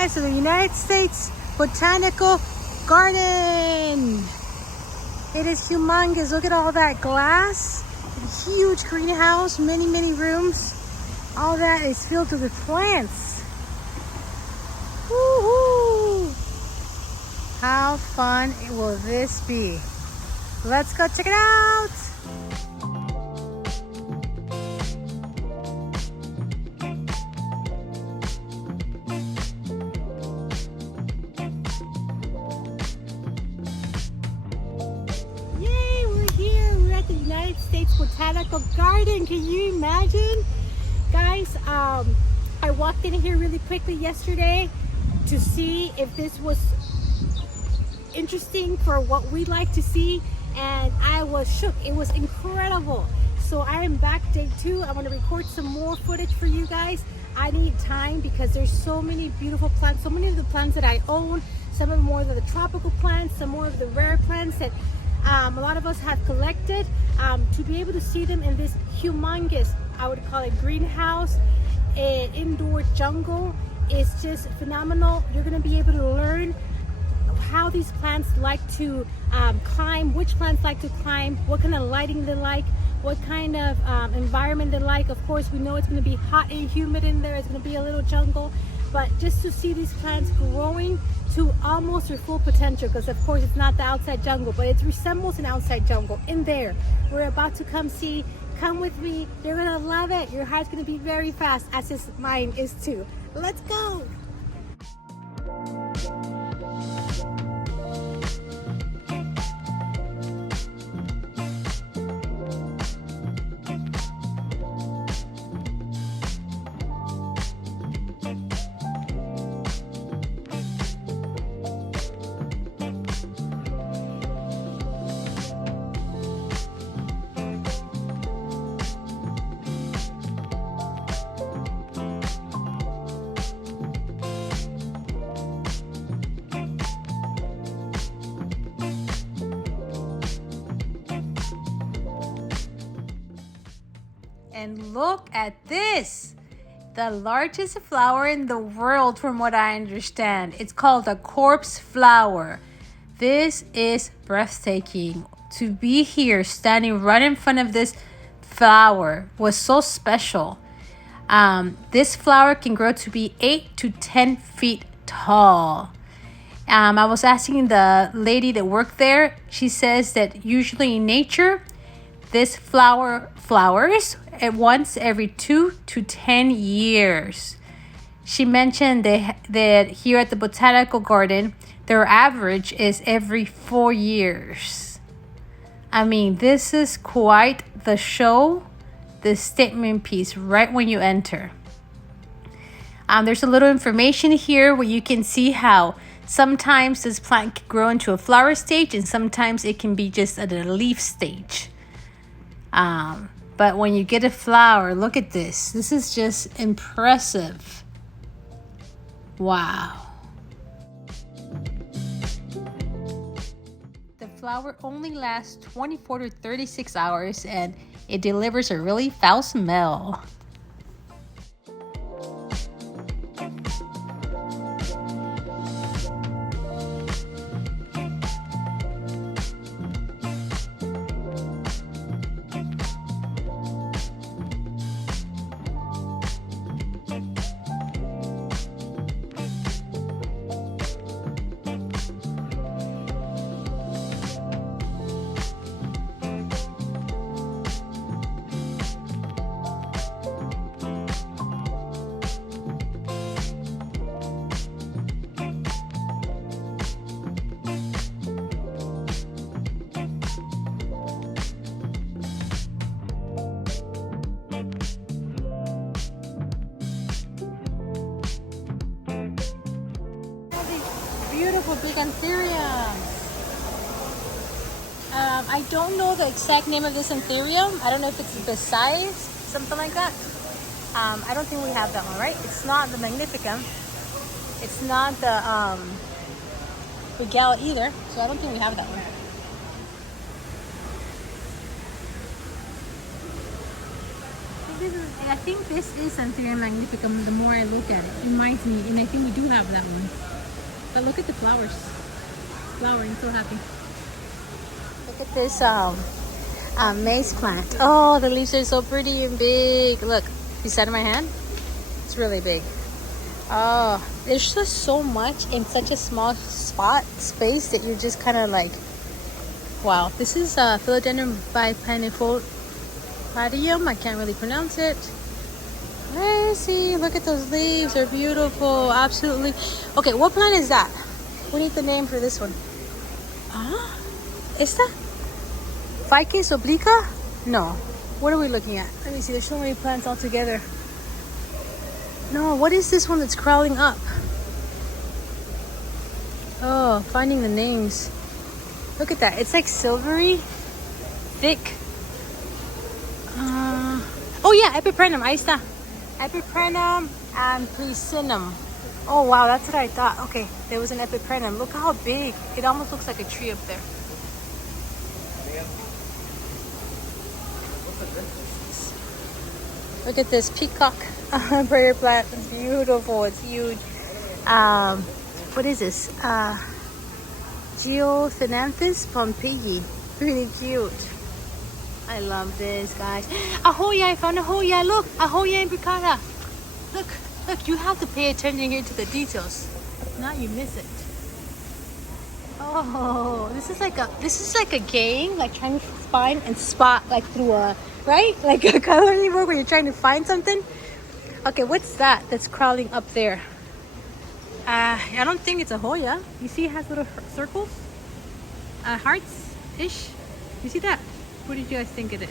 guys to the United States Botanical Garden. It is humongous. Look at all that glass. A huge greenhouse, many rooms. All that is filled with plants. Woohoo! How fun will this be? Let's go check it out. Yay, we're here. We're at the United States Botanical Garden. Can you imagine? Guys, I walked in here really quickly yesterday to see if this was interesting for what we like to see, and I was shook. It was incredible. So I am back day 2. I want to record some more footage for you guys. I need time because there's so many beautiful plants, so many of the plants that I own, some of more of the tropical plants, some more of the rare plants that a lot of us have collected. To be able to see them in this humongous, I would call it greenhouse, indoor jungle, is just phenomenal. You're going to be able to learn how these plants like to climb, which plants like to climb, what kind of lighting they like, what kind of environment they like. Of course, we know it's going to be hot and humid in there. It's going to be a little jungle, but just to see these plants growing to almost their full potential, because of course it's not the outside jungle, but it resembles an outside jungle in there. We're about to come see. Come with me. You're going to love it. Your heart's going to be very fast, as mine is too. Let's go. And look at this, the largest flower in the world from what I understand. It's called a corpse flower. This is breathtaking. To be here standing right in front of this flower was so special. This flower can grow to be 8 to 10 feet tall. I was asking the lady that worked there. She says that usually in nature, this flower flowers at once every 2 to 10 years. She mentioned that here at the Botanical Garden, their average is every 4 years. I mean, this is quite the show, the statement piece right when you enter. There's a little information here where you can see how sometimes this plant can grow into a flower stage and sometimes it can be just at a leaf stage. But when you get a flower, look at this. This is just impressive. Wow. The flower only lasts 24 to 36 hours and it delivers a really foul smell. Beautiful big anthuriums. I don't know the exact name of this anthurium. I don't know if it's the size, something like that. I don't think we have that one, right? It's not the Magnificum. It's not the Regal either, so I don't think we have that one. I think this is Anthurium magnificum. The more I look at it, it reminds me, and I think we do have that one. But look at the flowers. Flowering, so happy. Look at this mace plant. Oh, the leaves are so pretty and big. Look, beside of my hand, it's really big. Oh, there's just so much in such a small space that you're just kind of like, wow. This is Philodendron bipanifoldarium. I can't really pronounce it. Let's see. Look at those leaves. They're beautiful. Absolutely. Okay, what plant is that? We need the name for this one. Ah, ¿esta? Ficus obliqua? No. What are we looking at? Let me see. There's so many plants all together. No, what is this one that's crawling up? Oh, finding the names. Look at that. It's like silvery, thick. Oh yeah, Epiprenum. Ahí está. Epiprenum and Plesinum. Oh wow, that's what I thought. Okay, there was an Epiprenum. Look how big. It almost looks like a tree up there. Look at this peacock prayer plant. It's beautiful. It's huge. What is this? Geothenanthus pompeii. Really cute. I love this, guys. A Hoya, I found a Hoya. Look, a Hoya imbricata. Look, you have to pay attention here to the details. Now you miss it. Oh, this is like a game, like trying to find and spot like through a, right? Like a coloring book when you're trying to find something. Okay, what's that that's crawling up there? I don't think it's a Hoya. You see it has little circles? Hearts-ish? You see that? What did you guys think it is?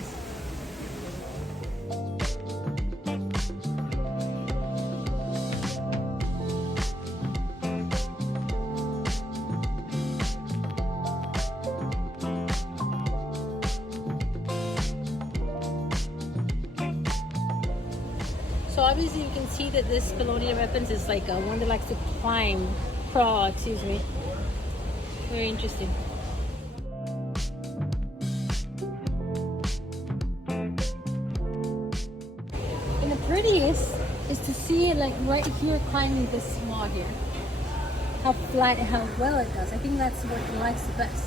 So obviously you can see that this Belonia repens is like one that likes to crawl, excuse me. Very interesting. And the prettiest is to see it like right here climbing this wall here. How flat and how well it does. I think that's what it likes the best.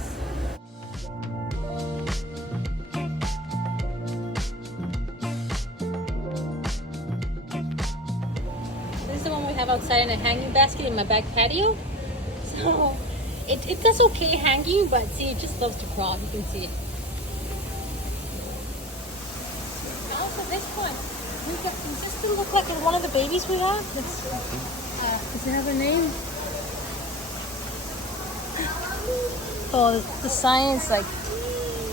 Outside in a hanging basket in my back patio, so it does okay hanging, but see, it just loves to crawl. You can see it. And also this one, does this still look like one of the babies we have? Does it have a name? Oh, the science, like,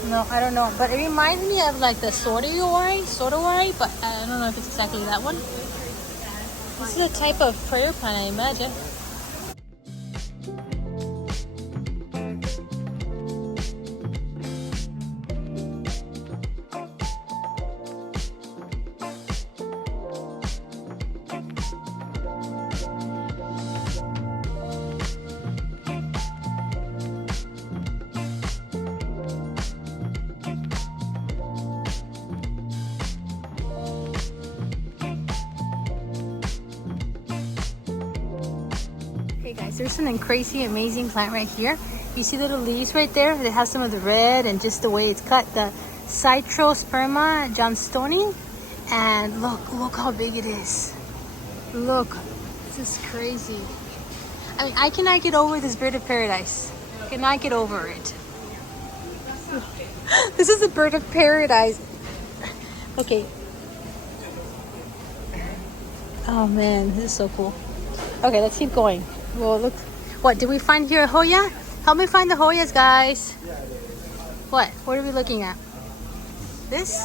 no, I don't know, but it reminds me of like the Sortawari, but I don't know if it's exactly that one. This is a type of prayer plant, I imagine. There's an crazy, amazing plant right here. You see little leaves right there? It has some of the red and just the way it's cut. The Cytrosperma Mercuzi. And look how big it is. Look, this is crazy. I mean, I cannot get over this bird of paradise. I cannot get over it. This is a bird of paradise. Okay. Oh man, this is so cool. Okay, let's keep going. Well, look. What, did we find here a Hoya? Help me find the Hoyas, guys. What are we looking at? This?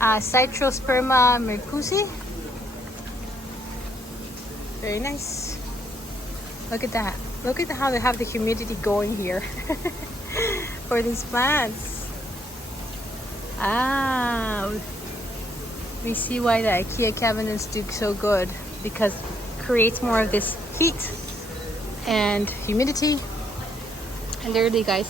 Cytrosperma Mercuzi. Very nice. Look at that. Look at how they have the humidity going here for these plants. We see why the IKEA cabinets do so good, because it creates more of this heat and humidity. And there they, guys.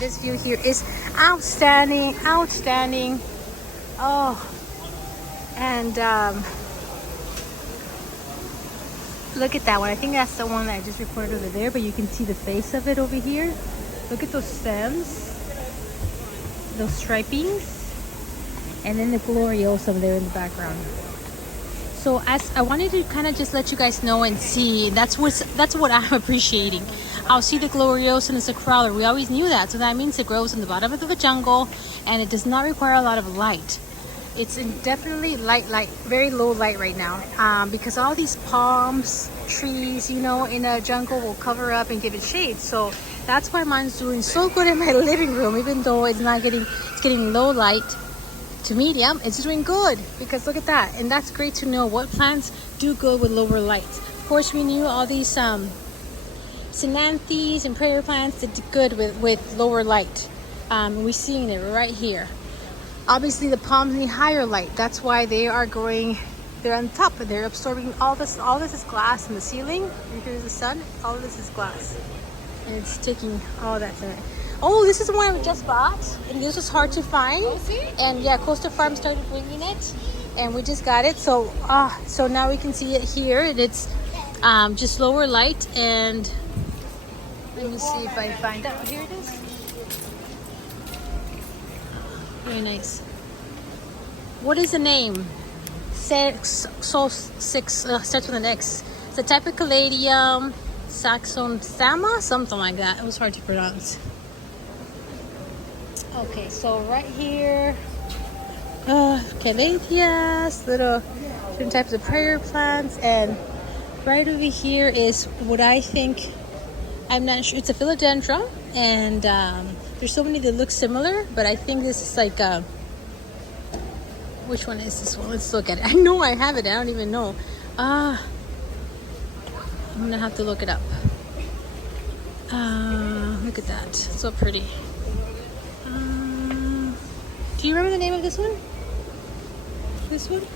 This view here is outstanding, outstanding. Oh, and look at that one. I think that's the one that I just recorded over there, but you can see the face of it over here. Look at those stems, those stripings, and then the gloriosum there in the background. So as I wanted to kind of just let you guys know and see, that's what I'm appreciating. I'll see the gloriosum as a crawler. We always knew that, so that means it grows in the bottom of the jungle, and it does not require a lot of light. It's definitely light, very low light right now, because all these palms, trees, you know, in a jungle will cover up and give it shade. So that's why mine's doing so good in my living room, even though it's getting low light to medium. It's doing good because look at that, and that's great to know what plants do good with lower light. Of course, we knew all these Sinanthes and prayer plants did good with lower light. We're seeing it right here. Obviously, the palms need higher light. That's why they are growing. They're on top, and they're absorbing all this. All this is glass in the ceiling. And here's the sun. All of this is glass, and it's taking all that in it. Oh, this is the one I just bought, and this was hard to find. And yeah, Coastal Farm started bringing it, and we just got it. So, so now we can see it here, and it's just lower light. And let me see if I find it. Here it is. Very nice. What is the name? Starts with an X. It's a type of Caladium, Saxonthama, something like that. It was hard to pronounce. Okay, so right here, Paelias, little different types of prayer plants, and right over here is what I think, I'm not sure, it's a philodendron, and there's so many that look similar, but I think this is like which one is this one? Let's look at it. I know I have it, I don't even know. I'm gonna have to look it up. Look at that, so pretty. Do you remember the name of this one? This one?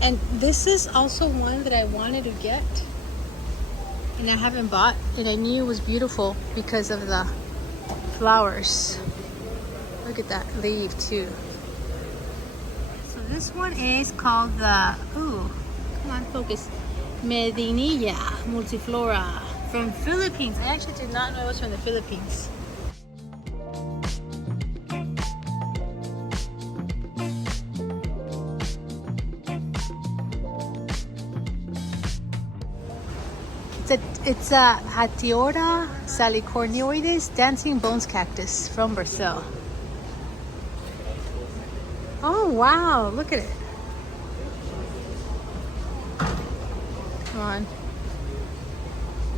And this is also one that I wanted to get, and I haven't bought, and I knew it was beautiful because of the flowers. Look at that leaf too. So this one is called the, come on, focus, Medinilla multiflora from Philippines. I actually did not know it was from the Philippines. It's a Hatiora salicornioides dancing bones cactus from Brazil. Oh wow, look at it. Come on.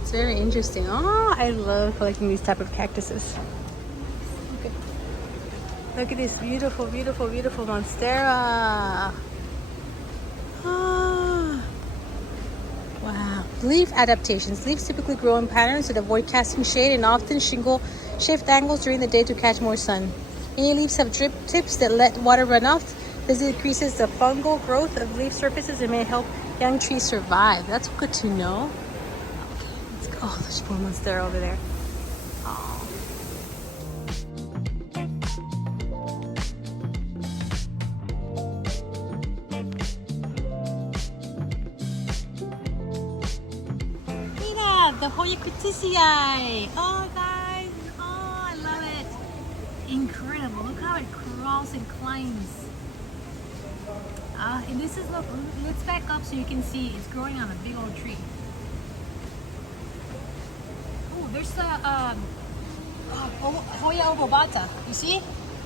It's very interesting. Oh, I love collecting these type of cactuses. Look at this beautiful, beautiful, beautiful Monstera. Wow. Leaf adaptations. Leaves typically grow in patterns that avoid casting shade and often shift angles during the day to catch more sun. Many leaves have drip tips that let water run off. This decreases the fungal growth of leaf surfaces and may help young trees survive. That's good to know. Okay, let's go. Oh, there's more Monstera over there. Oh. The Hoya Quincas. Oh, guys. Oh, I love it. Incredible. Look how it crawls and climbs. And this is, look, let's back up so you can see it's growing on a big old tree. Oh, there's the Hoya obovata. You see?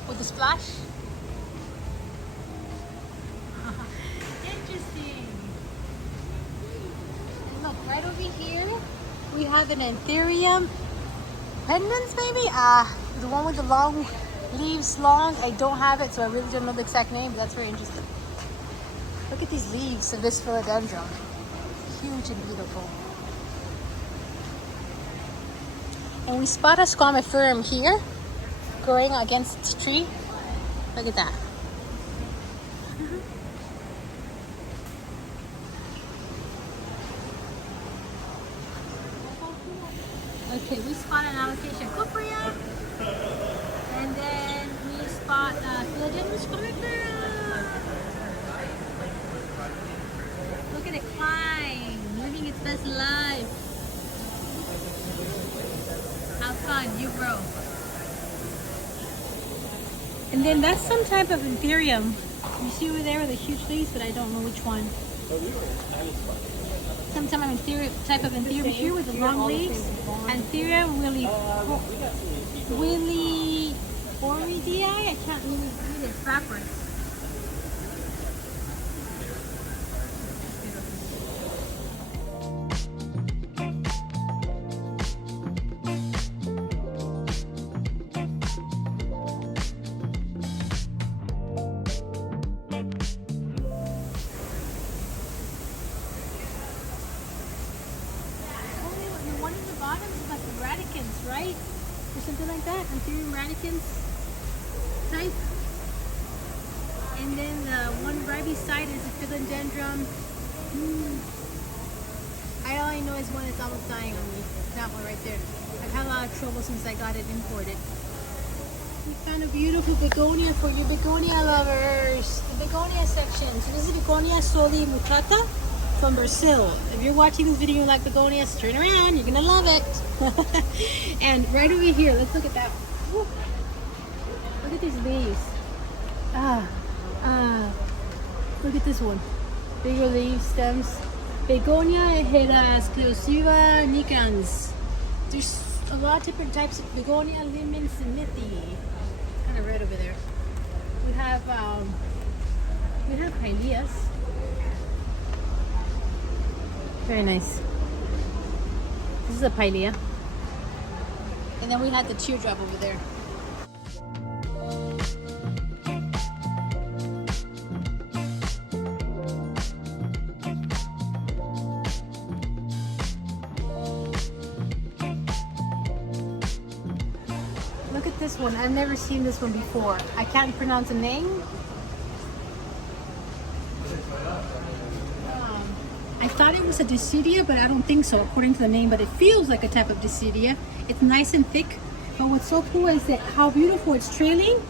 With the splash. Interesting. And look, right over here, we have an Anthurium pendens, maybe? The one with the long leaves long. I don't have it, so I really don't know the exact name, but that's very interesting. Look at these leaves of this philodendron. Huge and beautiful. And we spot a Squamiferium here, growing against its tree. Look at that. Look Okay, we spot an alocasia cuprea, and then we spot Philadelphia sparkler. Look at it climb, living its best life. Have fun, you grow. And then that's some type of Anthurium. You see over there with the huge leaves, but I don't know which one. Some type of Anthurium here with the long leaves. Anthurium Willie Oridii. I can't really read it backwards. Right? Or something like that. Anthurium radicans type. And then the one right beside is a philodendron. All I know is one that's almost dying on me. That one right there. I've had a lot of trouble since I got it imported. We found a beautiful begonia for you begonia lovers. The begonia section. So this is begonia soli mutata from Brazil. If you're watching this video and you like begonias, turn around, you're gonna love it. And right over here, let's look at that. Woo. Look at these leaves. Look at this one. Bigger leaves, stems. Begonia exclusiva nicans. There's a lot of different types of begonia lemon simithi. Kind of red over there. We have Paelias. Very nice. This is a Paelia. And then we had the teardrop over there. Look at this one. I've never seen this one before. I can't pronounce the name. I thought it was a Decidia, but I don't think so according to the name, but it feels like a type of Decidia. It's nice and thick, but what's so cool is that how beautiful it's trailing,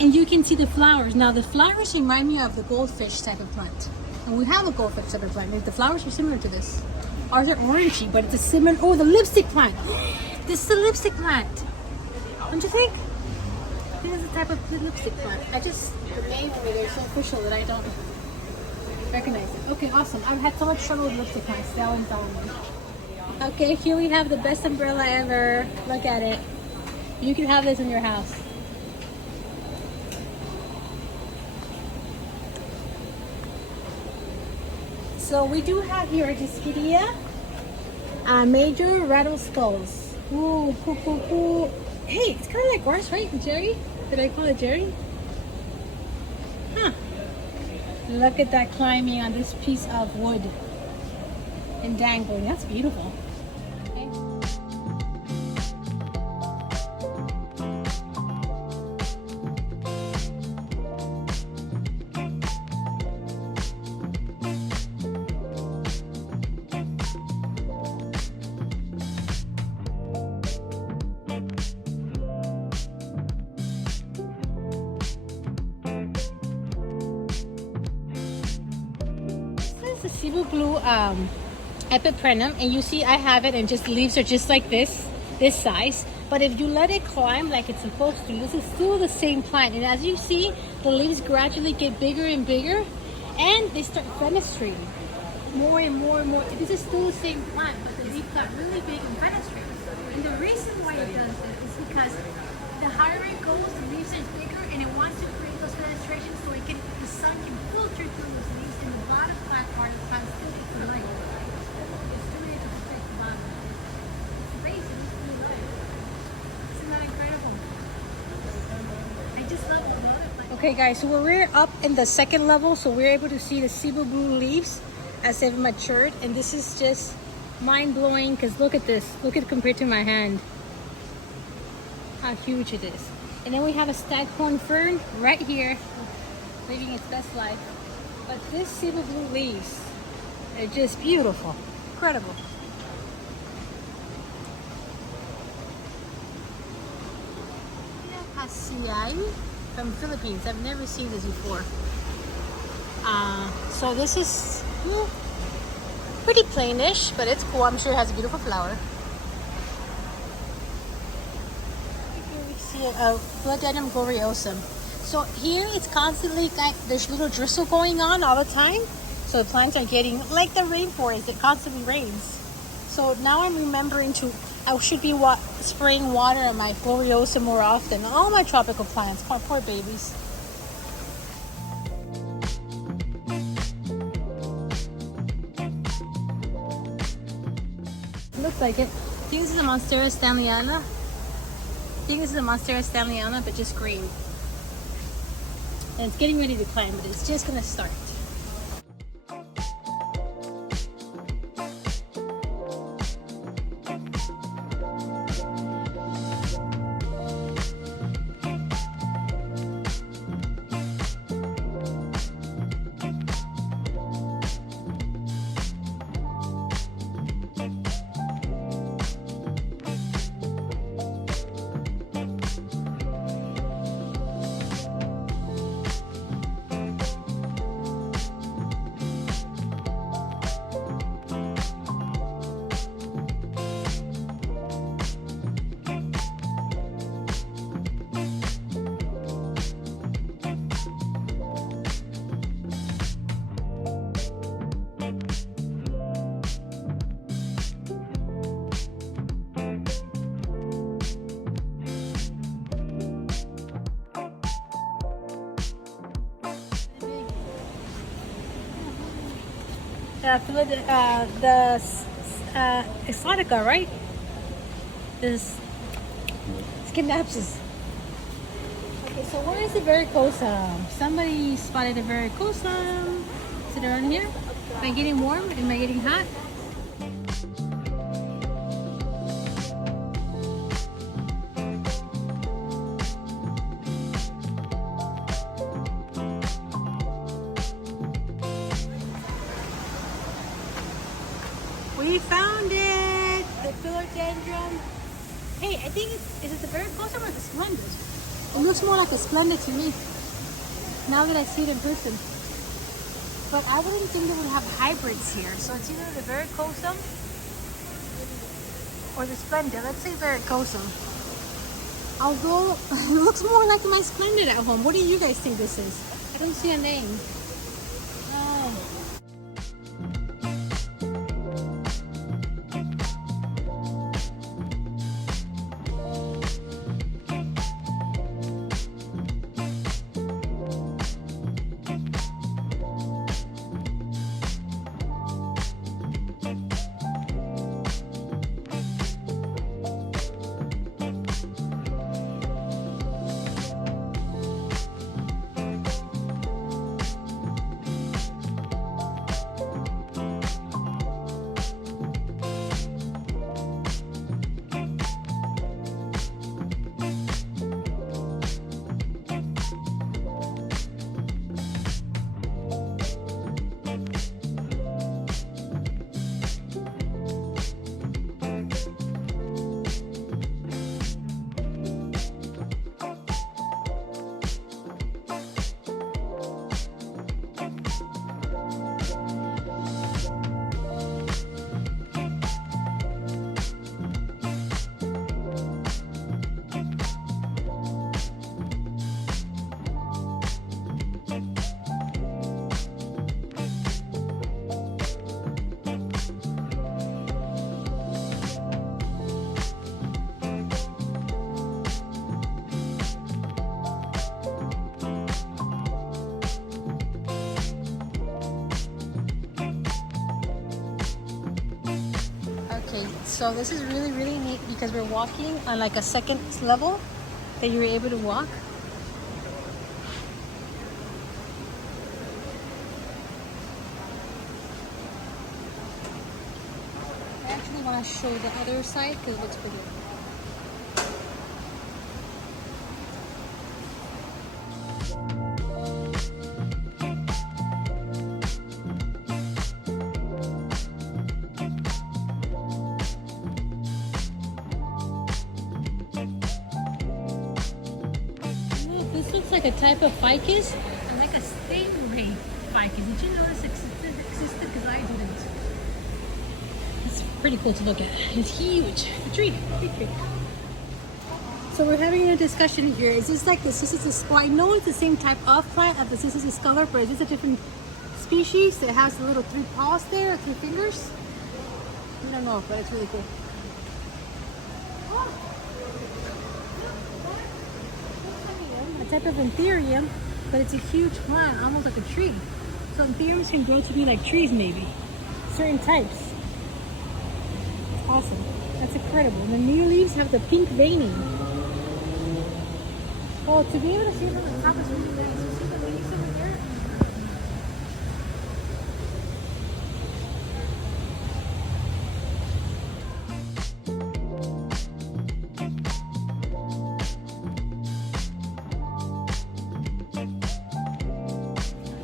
and you can see the flowers. Now the flowers remind me of the goldfish type of plant, and we have a goldfish type of plant. The flowers are similar to this. Ours are orangey, but it's a similar, oh, the lipstick plant. This is the lipstick plant. Don't you think? This is the type of lipstick plant. I just, the name over there is so official that I don't recognize it. Okay, awesome. I've had so much trouble with lipstick plants. Still and telling me. Okay, here we have the best umbrella ever. Look at it. You can have this in your house. So we do have here a Discidia, major rattle skulls. Ooh, cool, cool, cool. Hey, it's kind of like ours, right? The Jerry? Did I call it Jerry? Huh. Look at that climbing on this piece of wood and dangling. That's beautiful. Okay. The Cebu Blue Epiprenum, and you see I have it and just leaves are just like this size, but if you let it climb like it's supposed to, this is still the same plant, and as you see the leaves gradually get bigger and bigger and they start fenestrating more and more and more. This is still the same plant, but the leaf got really big and fenestrated, and the reason why it does this is because the higher it goes, the leaves are bigger and it wants to create those fenestrations so it can, the sun can filter through those leaves and the bottom part of the plant still gets the light. It's too late to protect the bottom. It's the base, it's really light. Isn't that incredible? I just love all the other plants. Okay guys, so we're up in the second level, so we're able to see the Cebu Blue leaves as they've matured, and this is just mind-blowing because look at this. Look at it compared to my hand. How huge it is. And then we have a Staghorn Fern right here, living its best life. But this Cebu Blue leaves are just beautiful, incredible. CI from Philippines. I've never seen this before. So this is pretty plainish, but it's cool. I'm sure it has a beautiful flower. Here we see a Philodendron gloriosum. So here it's constantly like there's little drizzle going on all the time. So the plants are getting like the rainforest. It constantly rains. So now I'm remembering I should be spraying water on my gloriosum more often. All my tropical plants, poor babies. Looks like it. I think this is a Monstera stanleyana. But just green. And it's getting ready to climb, but it's just gonna start. The exotica, right? This Schinapsis. Okay, so where is the Veracruzum? Somebody spotted a Veracruzum. Is it around here? Am I getting warm? Am I getting hot? We found it! The philodendron. Hey, I think is it the Veracruzum or the Splendid? It looks more like a Splendid to me, now that I see it in person. But I wouldn't think they would have hybrids here. So it's either the Veracruzum or the Splendid. Let's say Veracruzum. Although it looks more like my Splendid at home. What do you guys think this is? I don't see a name. Oh. So this is really, really neat because we're walking on like a second level that you're able to walk. I actually want to show the other side because it looks pretty. looks like a type of ficus and like a stingray ficus. Did you notice it existed? Because I didn't. It's pretty cool to look at. It's huge. The tree. Big tree. So we're having a discussion here. Is this like the Sisyphus? Well, I know it's the same type of plant as the Sisyphus color, but is this a different species that has the little 3 paws there, or 3 fingers? I don't know, but it's really cool. A type of anthurium, but it's a huge plant, almost like a tree. So anthuriums can grow to be like trees, maybe. Certain types. It's awesome. That's incredible. And the new leaves have the pink veining. Oh, to be able to see it from the top is really nice. You see the leaves over there?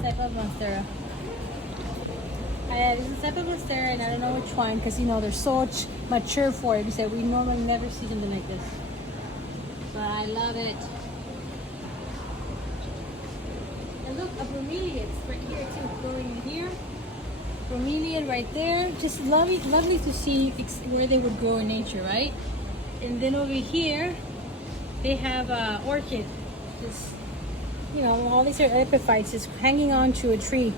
Type of Monstera. This is a type of Monstera, and I don't know which one because you know they're so mature for it. We said we normally never see something like this, but I love it. And look, a bromeliad right here too, growing in here. Bromeliad right there. Just lovely to see where they would grow in nature, right? And then over here, they have orchid. This, you know, all these are epiphytes just hanging on to a tree.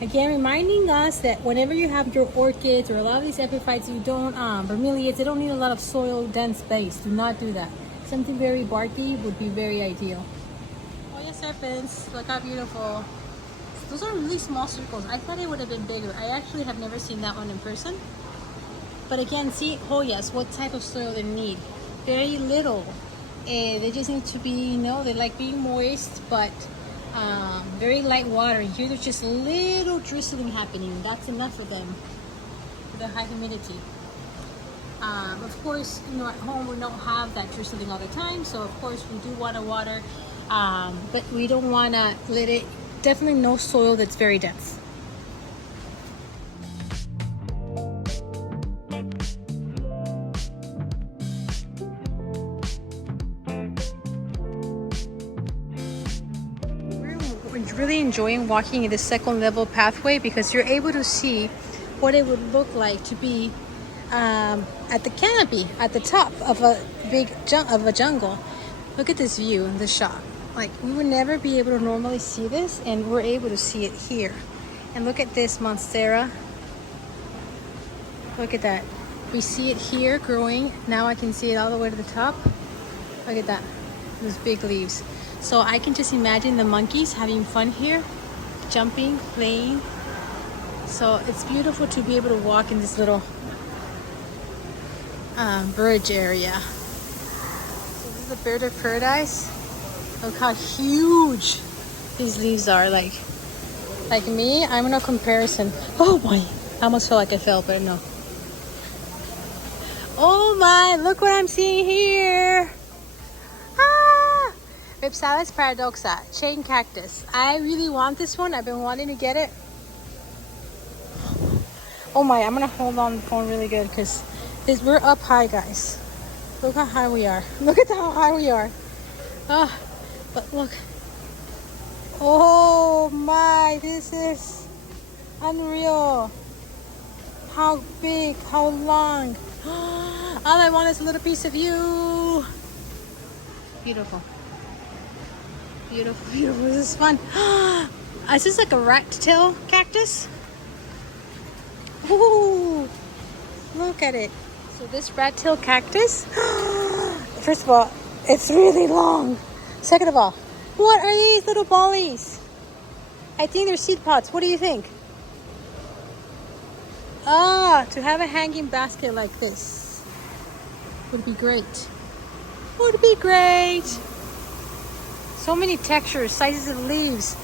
Again, reminding us that whenever you have your orchids or a lot of these epiphytes, you don't, bromeliads, they don't need a lot of soil dense space. Do not do that. Something very barky would be very ideal. Oh yeah, serpents, look how beautiful. Those are really small circles. I thought it would have been bigger. I actually have never seen that one in person. But again, see, oh yes, what type of soil they need. Very little. They just need to be, you know, they like being moist, but very light water. And here there's just a little drizzling happening. That's enough for them, for the high humidity. Of course, you know, at home we don't have that drizzling all the time. So of course we do want to water, but we don't want to let it, definitely no soil that's very dense. Really enjoying walking in the second level pathway because you're able to see what it would look like to be at the canopy at the top of a big jungle. Look at this view in the shot. Like, we would never be able to normally see this, and we're able to see it here. And look at this Monstera. Look at that. We see it here growing. Now I can see it all the way to the top. Look at that, those big leaves. So I can just imagine the monkeys having fun here, jumping, playing. So it's beautiful to be able to walk in this little bridge area. So this is the bird of paradise. Look how huge these leaves are. Like me, I'm in a comparison. Oh boy, I almost felt like I fell, but no. Oh my, look what I'm seeing here. Reptiles Paradoxa, chain cactus. I really want this one. I've been wanting to get it. Oh my, I'm gonna hold on the phone really good because we're up high, guys. Look how high we are. Look at how high we are. But look. Oh my, this is unreal. How big, how long. All I want is a little piece of you. Beautiful. Beautiful, beautiful. This is fun. Is this like a rat tail cactus? Ooh, look at it. So this rat tail cactus, first of all, it's really long. Second of all, what are these little ballies? I think they're seed pods. What do you think? To have a hanging basket like this would be great. Would be great. So many textures, sizes of leaves.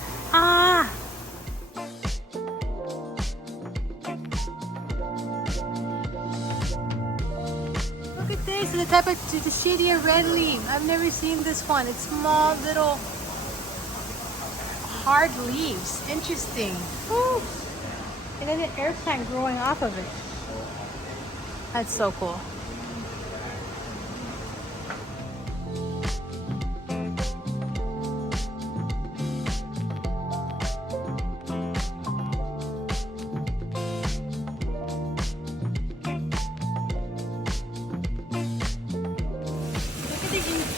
Look at this, the type of the shadier red leaf. I've never seen this one. It's small, little, hard leaves. Interesting. Woo. And then an air plant growing off of it. That's so cool.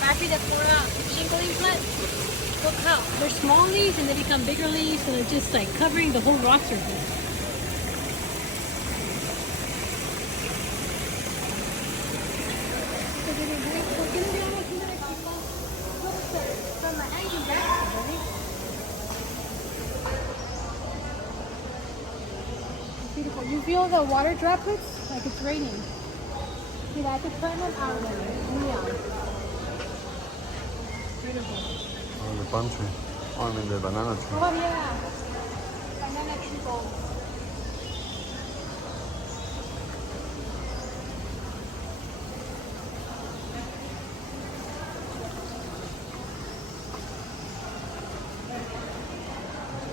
happy to pour out shingling plants. Look how they're small leaves and they become bigger leaves, and they're just like covering the whole rock surface. Beautiful. You feel the water droplets like it's raining. See, I could turn them out of there. Neon. Beautiful. Oh, the palm tree. Oh, I mean the banana tree. Oh yeah. Banana tree bulbs.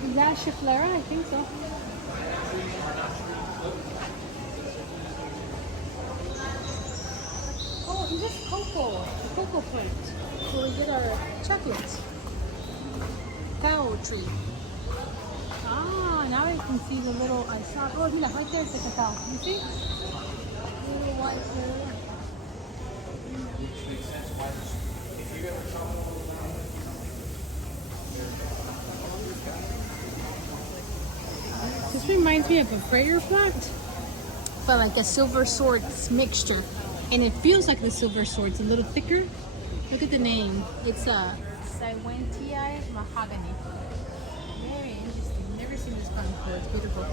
Is that Schefflera? I think so. Oh, is this cocoa? The cocoa plant. So we get our chocolates. Cacao tree. Ah, now I can see the little, I saw, oh, mira, right there's the cacao. You see? Little white area. Which makes sense why if you ever trouble This reminds me of a prayer plant, but like a silver swords mixture. And it feels like the silver sword. It's a little thicker. Look at the name. It's a Siwential Mahogany. Very interesting. Never seen this plant before. It's beautiful.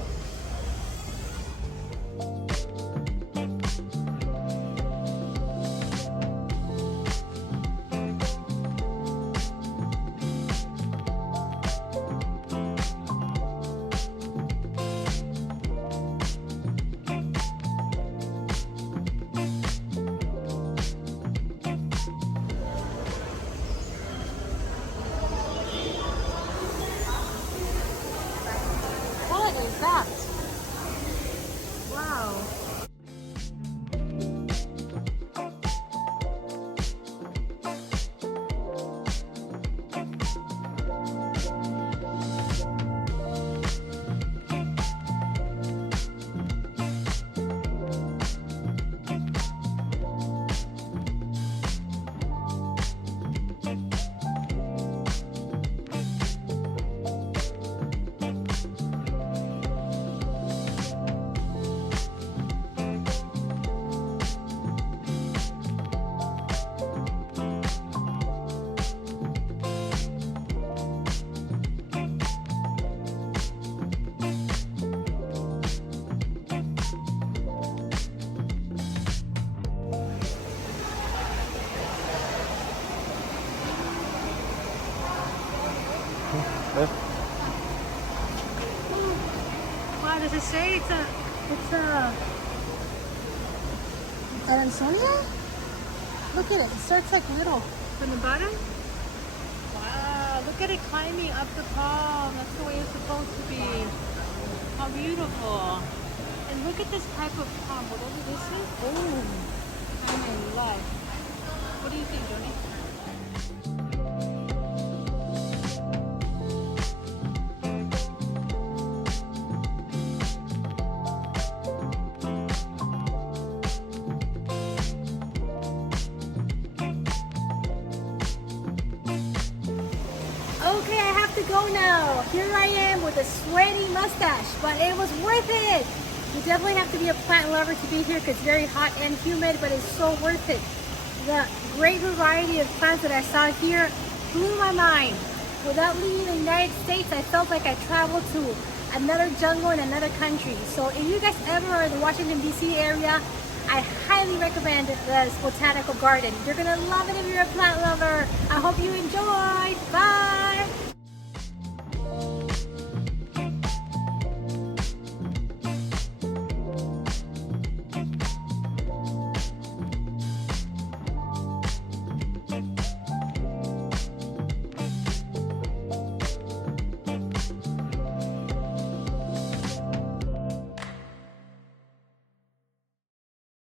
What is that? Wow. Wow, does it say it's a Adansonia? Look at it. It starts like little from the bottom. Wow, look at it climbing up the palm. That's the way it's supposed to be. How beautiful. And look at this type of palm. Whatever this is. Boom. I'm in love. What do you think, Johnny? Okay, I have to go now. Here I am with a sweaty mustache, but it was worth it. You definitely have to be a plant lover to be here because it's very hot and humid, but it's so worth it. The great variety of plants that I saw here blew my mind. Without leaving the United States, I felt like I traveled to another jungle in another country. So if you guys ever are in the Washington, D.C. area, I highly recommend this botanical garden. You're gonna love it if you're a plant lover. I hope you enjoyed. Bye.